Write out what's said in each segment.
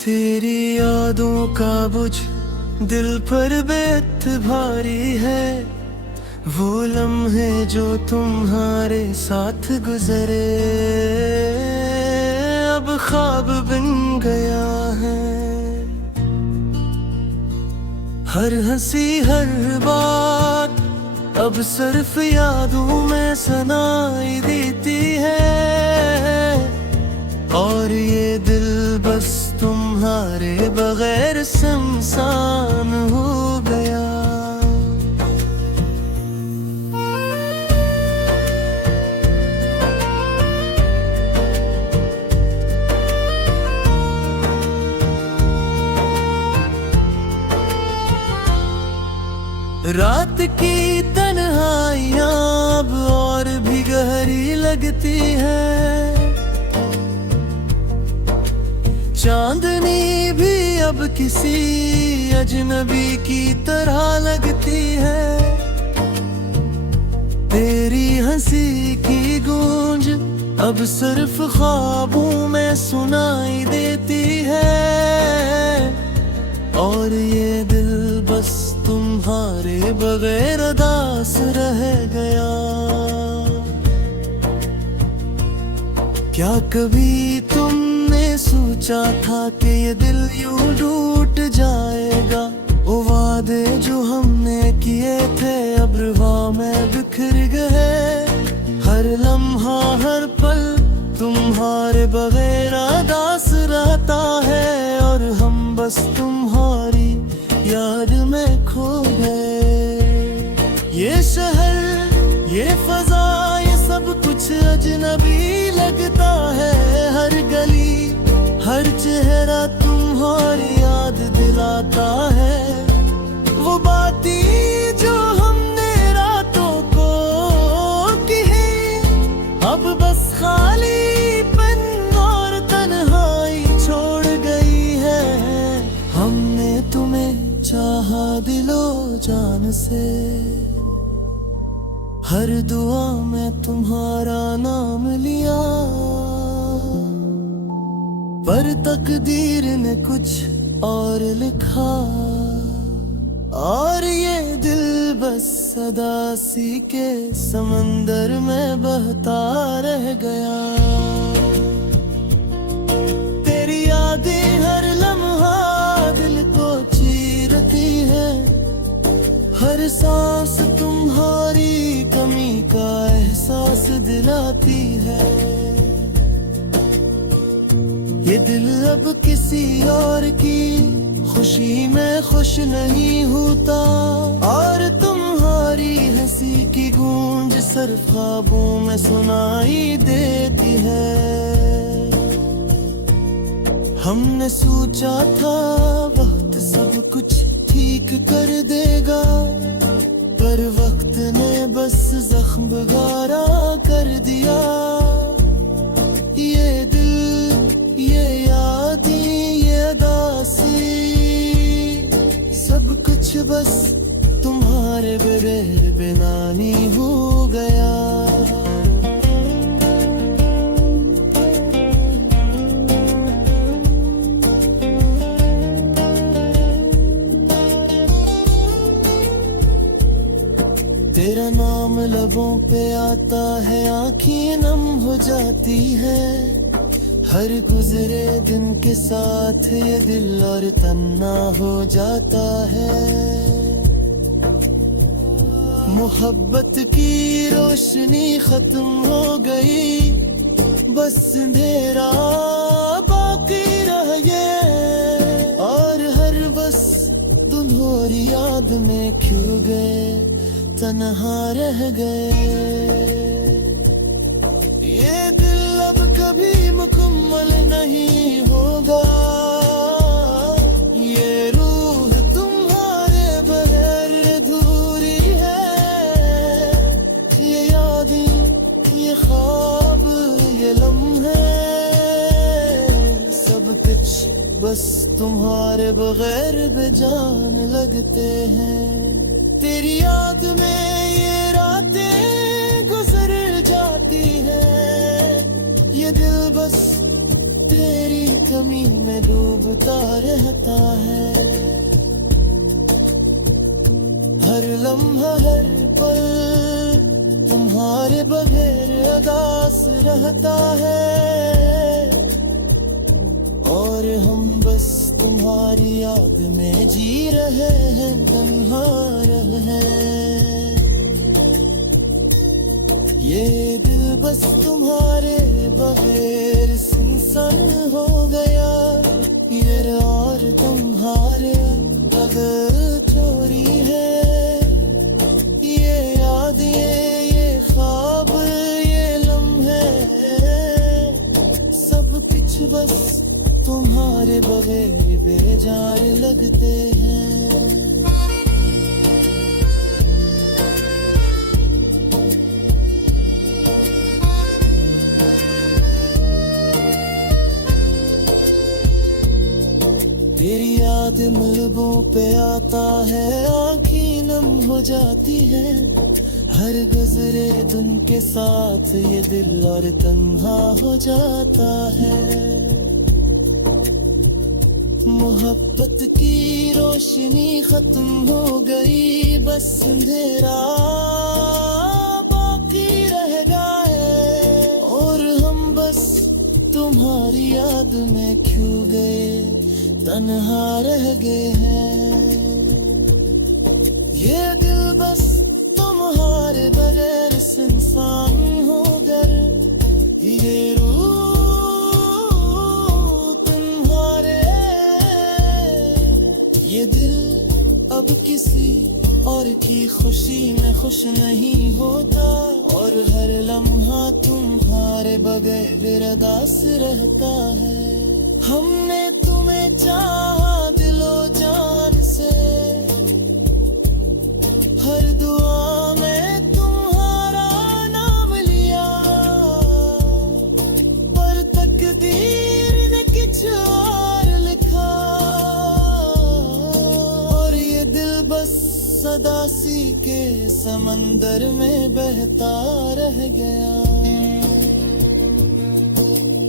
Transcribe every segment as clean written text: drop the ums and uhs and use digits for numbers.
तेरी यादों का बुझ दिल पर बेत भारी है। वो लम्हे जो तुम्हारे साथ गुजरे अब ख्वाब बन गया है। हर हंसी हर बात अब सिर्फ यादों में सुनाई देती है। और ये दिल बस तुम्हारे बगैर सुनसान हो गया। रात की तन्हाइयां अब और भी गहरी लगती है। चांदनी भी अब किसी अजनबी की तरह लगती है। तेरी हंसी की गूंज अब सिर्फ ख्वाबों में सुनाई देती है। और ये दिल बस तुम्हारे बगैर उदास रह गया। क्या कभी तुमने सोचा था कि ये दिल यूं टूट जाएगा? वो वादे जो हमने किए थे अब हवा में बिखर गए। हर लम्हा हर पल तुम्हारे बगैर उदास रहता है। और हम बस तुम्हारी याद में खो गए। ये शहर ये फजा ये सब कुछ अजनबी लगता है। हर गली हर चेहरा तुम्हारी याद दिलाता है। वो बातें जो हमने रातों को की अब बस खालीपन और तन्हाई छोड़ गई है। हमने तुम्हें चाहा दिलो जान से। हर दुआ में तुम्हारा नाम लिया। पर तकदीर ने कुछ और लिखा। और ये दिल बस सदासी के समंदर में बहता रह गया। तेरी यादें हर लम्हा दिल को चीरती है। हर सांस तुम्हारी कमी का एहसास दिलाती है। ये दिल अब किसी और की खुशी में खुश नहीं होता। और तुम्हारी हंसी की गूंज सिर्फ ख्वाबों में सुनाई देती है। हमने सोचा था वक्त सब कुछ ठीक कर देगा। पर वक्त ने बस जख्म बगारा कर दिया। ये दिल ये यादें ये उदासी सब कुछ बस तुम्हारे बगैर बेनानी हो गया। तेरा नाम लबों पे आता है आँखें नम हो जाती है। हर गुजरे दिन के साथ ये दिल और तन्ना हो जाता है। मोहब्बत की रोशनी खत्म हो गई। बस अंधेरा बाकी रह गए। और हर बस तुम्हारी याद में खो गए तन्हा रह गए। ये दिल अब कभी मुकम्मल नहीं होगा। ये रूह तुम्हारे बगैर अधूरी है। ये यादें ये ख्वाब ये लम्हे सब कुछ बस तुम्हारे बगैर बेजान लगते हैं। तेरी याद में ये रातें गुजर जाती है। ये दिल बस तेरी कमी में डूबता रहता है। हर लम्हा हर पल तुम्हारे बगैर उदास रहता है, और हम बस तुम्हारी याद में जी रहे हैं, तन्हा रहे हैं। ये दिल बस तुम्हारे बगैर सुनसान हो गया, ये और तुम्हारे बगैर चोरी है। ये याद ये ख्वाब ये लम्हे सब कुछ बस तुम्हारे बगैर बेजार लगते हैं। तेरी याद मलबों पे आता है, आँखें नम हो जाती है। हर गुजरे दिन के साथ ये दिल और तन्हा हो जाता है। मोहब्बत की रोशनी खत्म हो गई, बस अंधेरा बाकी रह गए, और हम बस तुम्हारी याद में खो गए, तन्हा रह गए हैं। ये दिल बस तुम्हारे बगैर सुनसान हो गए, ये ये दिल अब किसी और की खुशी में खुश नहीं होता, और हर लम्हा तुम्हारे बगैर उदास रहता है। हमने तुम्हें चाहा दिलो जान से, हर दुआ में तुम्हारा नाम लिया, पर तकदीर ने कुछ और लिखा, बस सदासी के समंदर में बहता रह गया।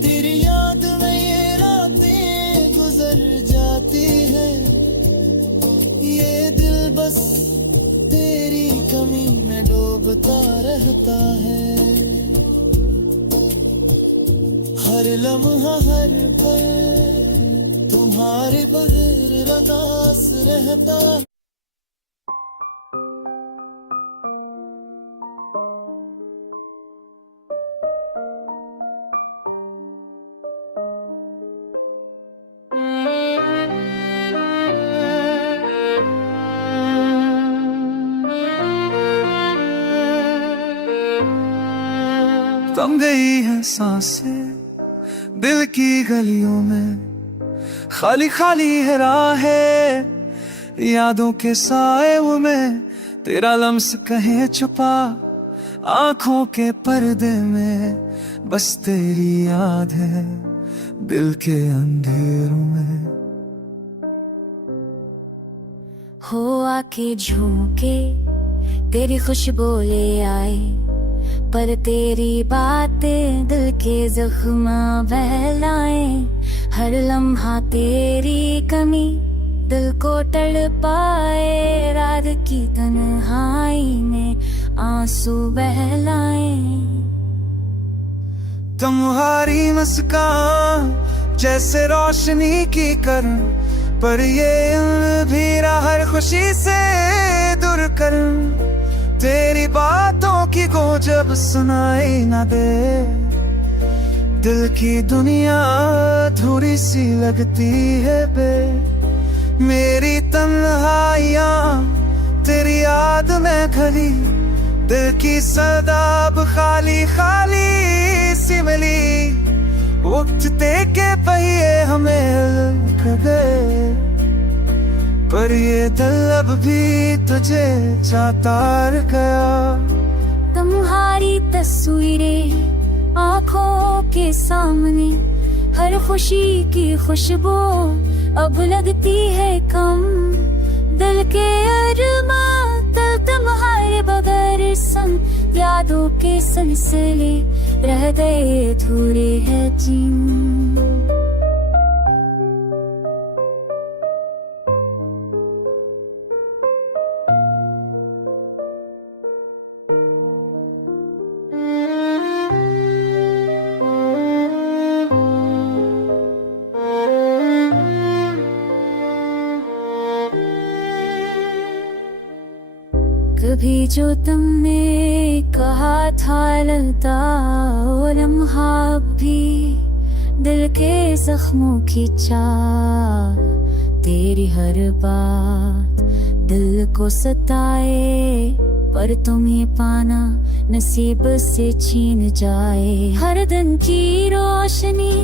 तेरी याद में ये रातें गुजर जाती है, ये दिल बस तेरी कमी में डूबता रहता है। हर लम्हा हर पल तुम्हारे बगैर उदास रहता। थम गई है सांसें दिल की गलियों में, खाली खाली है राहें यादों के साए में। तेरा लम्स कहीं छुपा आंखों के पर्दे में, बस तेरी याद है दिल के अंधेरों में। हो आके झोंके तेरी खुशबू ले आए, पर तेरी बातें दिल के जख्म बहलाए। हर लम्हा तेरी कमी दिल को तड़पाए, रात की तन्हाई में आंसू बहलाए। तुम्हारी मुस्कान जैसे रोशनी की किरण, पर ये भी हर खुशी से दूर कर। तेरी बातों की गो जब सुनाई ना दे, दिल की दुनिया अधूरी सी लगती है बे। मेरी तन्हाइयाँ तेरी याद में खली, दिल की सदाब खाली खाली सी मिली। उठते के पहिए हमें लग गए, पर ये दिल अब भी तुझे चाहता रह गया। तुम्हारी तस्वीरें आँखों के सामने, हर खुशी की खुशबू अब लगती है कम। दिल के अरमां तल तुम्हारे बगैर संग, यादों के सिलसिले रह गए अधूरे हैं जिन। कभी जो तुमने कहा था ललता वो लम्हा भी दिल के जख्मों की चाह, तेरी हर बात दिल को सताए, पर तुम ये पाना नसीब से छीन जाए। हर दिन की रोशनी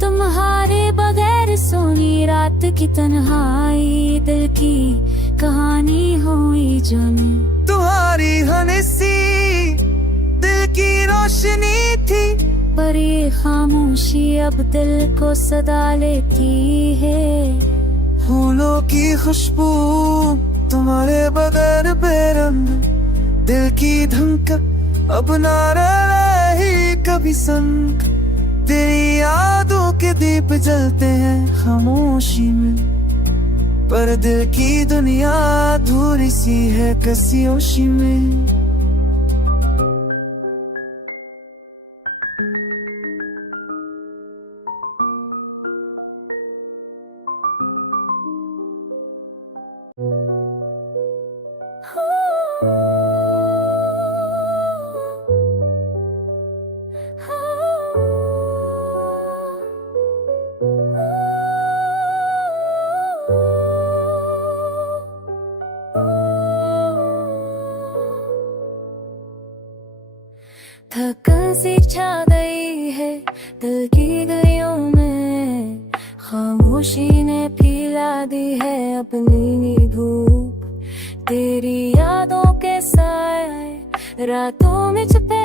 तुम्हारे बगैर सोनी, रात की तन्हाई दिल की कहानी हुई जुनी। तुम्हारी हंसी दिल की रोशनी थी, पर ये खामोशी अब दिल को सदा लेती है। फूलों की खुशबू तुम्हारे बगैर बेरंग, दिल की धमक अब ना रही कभी संग। तेरी यादों के दीप जलते हैं खामोशी में, पर दिल की दुनिया अधूरी सी है कसियोशी में। थकन सी छा गई है दिल की गलियों में, खामोशी ने पिला दी है अपनी धूप। तेरी यादों के साए रातों में छुपे,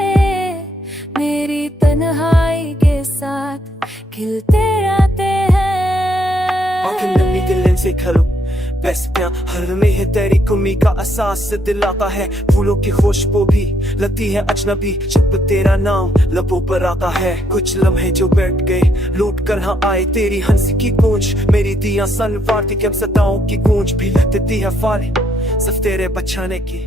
मेरी तन्हाई के साथ खिलते रहते हैं। आंखें नमी दिल से खलो बस हर में है तेरी कमी का एहसास दिलाता है। फूलों की खुशबू भी लगती है अजनबी, जब तेरा नाम लबों पर आता है। कुछ लम्हे जो बैठ गए लौट कर हाँ आए, तेरी हंसी की गूंज मेरी दिया सन वारती के सदाओं की गूंज भी देती है फाले सिर्फ तेरे बचाने की।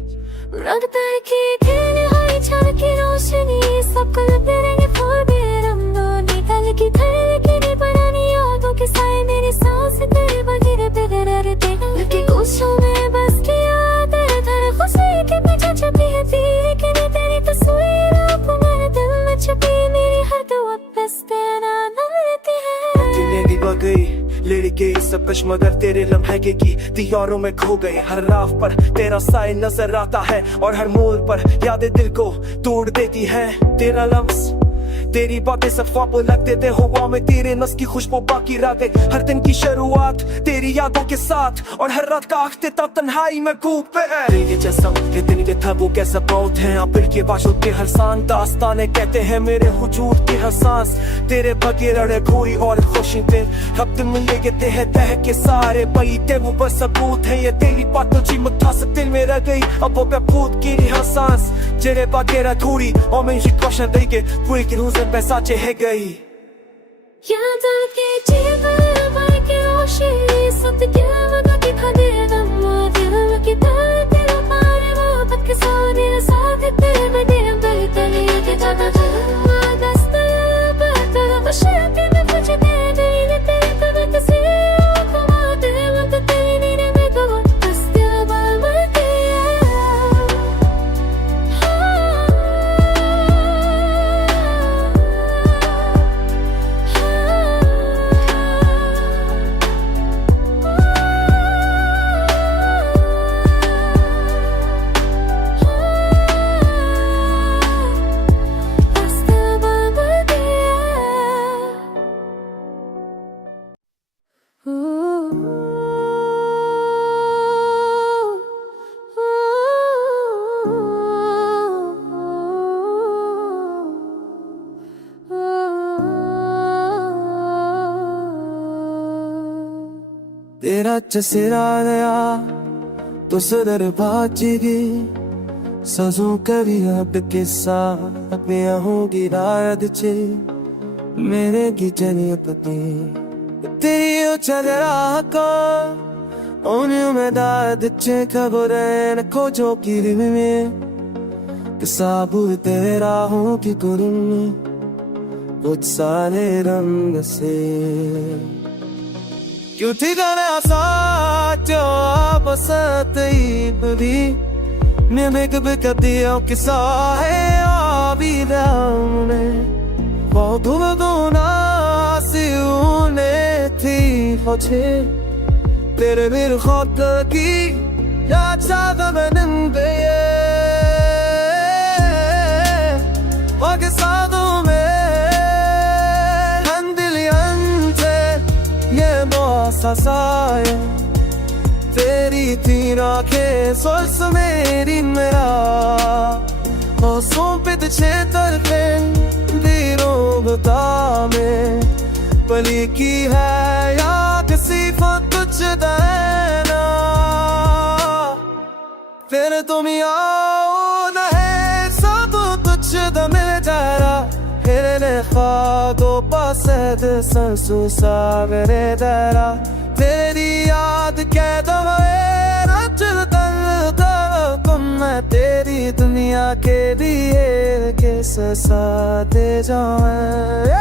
लगता है कि तेरे हर छान की रोशनी सब कल तेरे फूल बेरंगोनी, तल की धड़कनें बनानी यादों के साए, मेरे सांस तेरे बगैर बेदरारते लगे कोशों में बस की याद है। धड़ खुशी के पीछे छुपी है तेरी कि तेरी तस्वीर अपने दिल में छुपी, मेरी हर दुआ बस तेरा नाम लेती है। तूने भी बगई लेड़ी गई सब कुछ मगर तेरे लम्हे की दीवारों में खो गए। हर राह पर तेरा साए नजर आता है और हर मोड़ पर यादें दिल को तोड़ देती है। तेरा लम्स तेरी बातें सब ख्वाब लगते थे हवा में, तेरे नस की खुशबू बाकी रह गई। हर दिन की शुरुआत तेरी यादों के साथ और हर रात का अख्तिताम तन्हाई में कूप है। तेरे जैसा ये दिन के था वो कैसा बहुत है, आप के बाशों के हर शान दास्ताने कहते हैं मेरे हुजूर की हर सांस। तेरे बगैर अड़े कोई और खुशी थे अब तुम मिले ते है तह के सारे पईते वो बस सबूत है। ये तेरी बातों जी मुतासिर दिल में रह गई अब वो बेपूत की हर सांस, जेरे बगैर अधूरी और मैं ये क्वेश्चन दे के पूरी की रूह पैसा चेह गई। याद के जेब भर के रोशनी सब क्या वदा की खदे दम्मा दिल की दर्द तेरा पारे वो तक के सारे साथ तेरे में दिल तले के जाना चला दस्ता बता बशर्ते में कुछ दे दिल तेरे तबत से को दिल मत तेरी नींद में तो दस्ता बाल मरते तेरा चसेरा गया तो सदर बाजेगी, सजों कभी अब के साथ अपने होगी रात चे मेरे की चली पति तेरी चलरा का ओने में दाद चे खबरें खोजो की में साबु तेरा हो कि करूँ कुछ सारे रंग से क्यों ठिकाने आसा जो आप सतई भी Nime gibi kadio kisahe abidamne Bodumduna siune thi hoche Tere bir khot ki ya chada beninde Wage sadu mein handiliyante ye moasasaye तेरी थी राखें सोच मेरी मेरा मौसम पे तुझे तरफे दीरों बता में पली की है या किसी फत तुझ देना फिर तुम आओ न है सब तुझ दमे जरा हिरने ख्वादों पासेद संसू सागरे दरा तेरी याद कैद तुम मैं तेरी दुनिया के लिए किस साथ जाऊं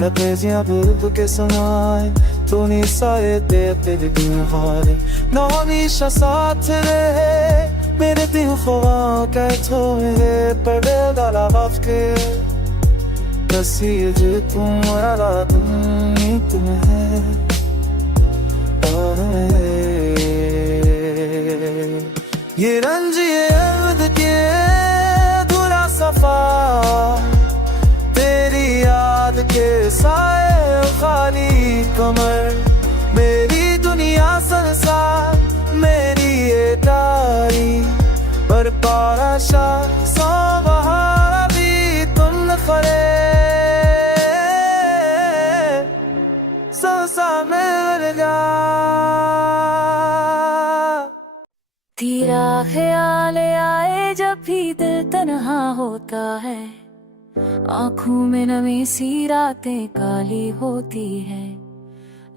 नपेजियां बुलबुल के समाए तूने साए दे तेरे दिन हारे नौनीशा साथ रहे मेरे दिन ख्वा कहतो है पर डाला वक्त के नसीब तुम्हारा तुम है ये रंज ये अर्द के धुरा सफा तेरी याद के साए खाली कमर मेरी दुनिया संसार मेरी ये तारी पर पाराशा सौ बहार भी तुम खड़े संसार में जा तेरा ख्याल आए जब भी दिल तन्हा होता है आँखों में नमी सी रातें काली होती है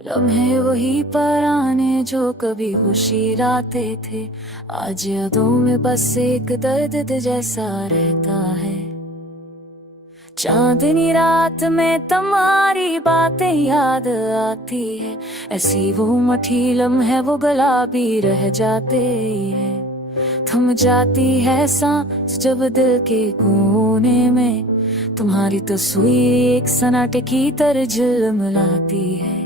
लम्हे वही पराने जो कभी खुशी रातें थे आज यादों में बस एक दर्द जैसा रहता है चांदनी रात में तुम्हारी बातें याद आती है ऐसी वो मठी लम्हे वो गुलाबी रह जाते हैं थम जाती है सांस जब दिल के कोने में तुम्हारी तस्वीर एक सन्नाटे की तरह झिलमिलाती है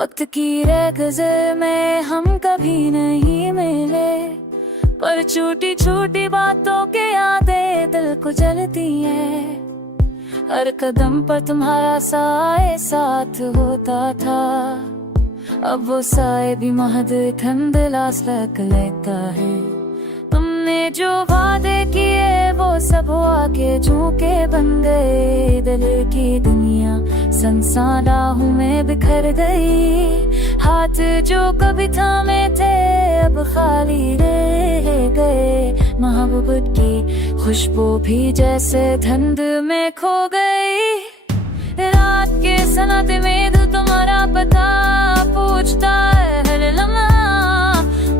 वक्त की रगज़र में हम कभी नहीं मिले पर छोटी छोटी बातों के यादें दिल को जलती है हर कदम पर तुम्हारा साए साथ होता था अब वो साए भी महद ठंड लास रख लेता है तुमने जो वादे किए वो सब आके झूके बन गए दिल की दुनिया संसार राहों में बिखर गई हाथ जो कभी थामे थे अब खाली रह गए मोहब्बत की खुशबू भी जैसे धुंध में खो गई रात के सन्नाटे में दिल तुम्हारा पता पूछता है हर लम्हा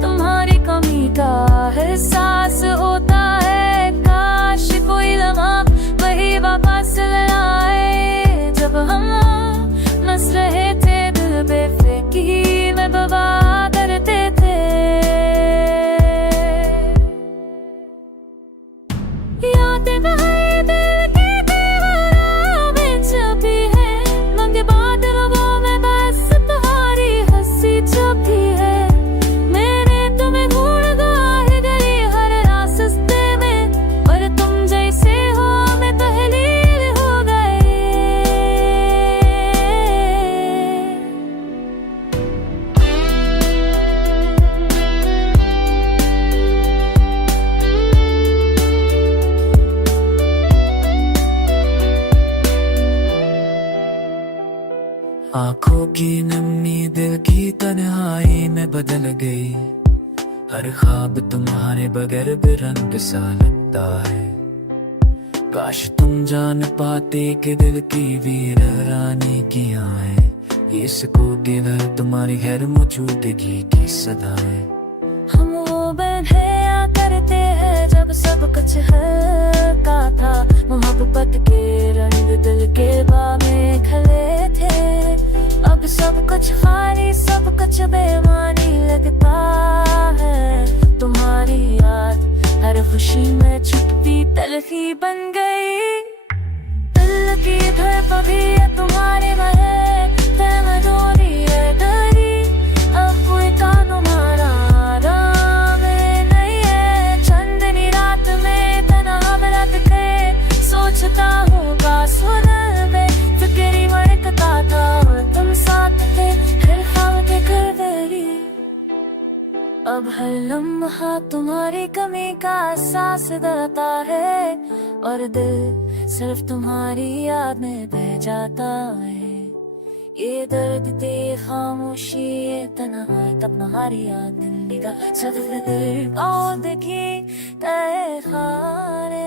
तुम्हारी कमी का एहसास होता है काश कोई लम्हा वही वापस लाए जब हम नस रहे थे दिल बेफिक्री में बवा करते थे यादें बहाए दिल की दीवारों में छपी है नंगे बादलों में बस तुम्हारी हंसी छपी है मैंने तुम्हें ढूंढ गाहे गई हर रास्ते में पर तुम जैसे हो मैं तहलील हो गए आँखों की नमी दिल की तन्हाई में बदल गई हर ख्वाब तुम्हारे बगैर बेरंग सा लगता है काश तुम जान पाते कि दिल की वीरानी की आए ये सकोगे वह तुम्हारी गैर मौजूदगी की सदाएं। हम वो बंधेया करते हैं जब सब कुछ हल्का था, मोहब्बत के रंग दिल के बामें खले थे। अब सब कुछ खाली, सब कुछ बेमानी लगता है। तुम्हारी याद हर खुशी में छुपती तलखी बन गई। दिल की धड़कन भी है तुम्हारे बहे, तमदोरी है डरी। अब कोई कानों मारा राम नहीं है। चंदनी रात में तना रख के सोचता हूँ का सुन बे। फिक्री मरकता था और तुम साथ थे, फिर हम के कर देरी। अब हर लम्हा तुम्हारी कमी का एहसास दिलाता है, और दिल सिर्फ तुम्हारी याद में बह जाता है। ये दर्द ते खामोशी, ये तन्हाई, तब तुम्हारी याद जिंदगी का सदर दिल और देखी तय खाने।